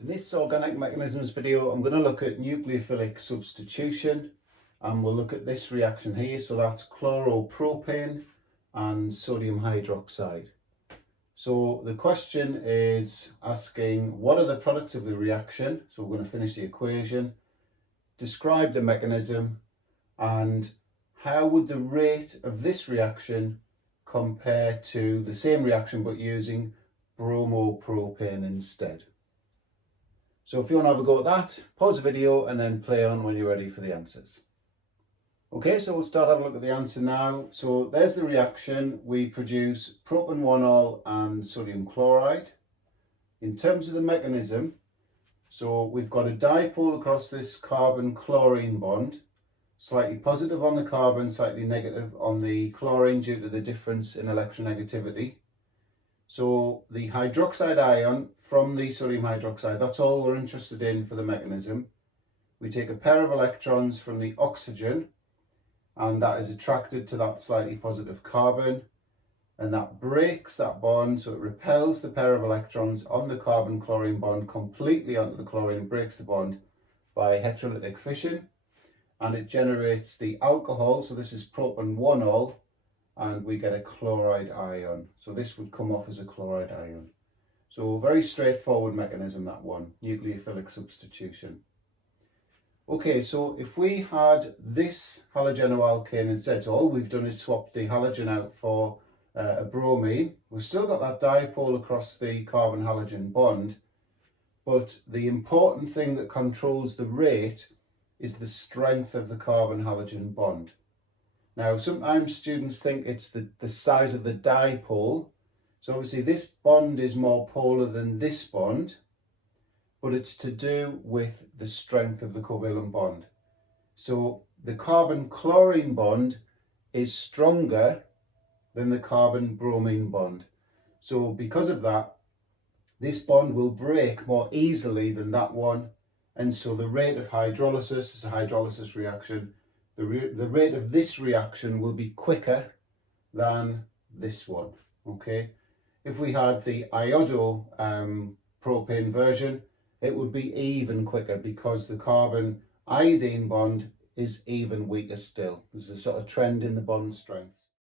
In this organic mechanisms video, I'm going to look at nucleophilic substitution, and we'll look at this reaction here. So that's chloropropane and sodium hydroxide. So the question is asking, what are the products of the reaction? So we're going to finish the equation, describe the mechanism, and how would the rate of this reaction compare to the same reaction but using bromopropane instead. So if you want to have a go at that, pause the video and then play on when you're ready for the answers. Okay, so we'll start having a look at the answer now. So there's the reaction. We produce propan-1-ol and sodium chloride. In terms of the mechanism, so we've got a dipole across this carbon-chlorine bond, slightly positive on the carbon, slightly negative on the chlorine due to the difference in electronegativity. So the hydroxide ion from the sodium hydroxide, that's all we're interested in for the mechanism. We take a pair of electrons from the oxygen and that is attracted to that slightly positive carbon, and that breaks that bond, so it repels the pair of electrons on the carbon-chlorine bond completely onto the chlorine and breaks the bond by heterolytic fission, and it generates the alcohol. So this is propan-1-ol, and we get a chloride ion. So this would come off as a chloride ion. So very straightforward mechanism, that one, nucleophilic substitution. Okay, so if we had this halogenoalkane instead, so all we've done is swap the halogen out for a bromine. We've still got that dipole across the carbon-halogen bond, but the important thing that controls the rate is the strength of the carbon-halogen bond. Now, sometimes students think it's the size of the dipole. So obviously this bond is more polar than this bond, but it's to do with the strength of the covalent bond. So the carbon-chlorine bond is stronger than the carbon-bromine bond. So because of that, this bond will break more easily than that one. And so the rate of hydrolysis is a hydrolysis reaction. The rate of this reaction will be quicker than this one, okay? If we had the iodo propane version, it would be even quicker because the carbon iodine bond is even weaker still. There's a sort of trend in the bond strengths.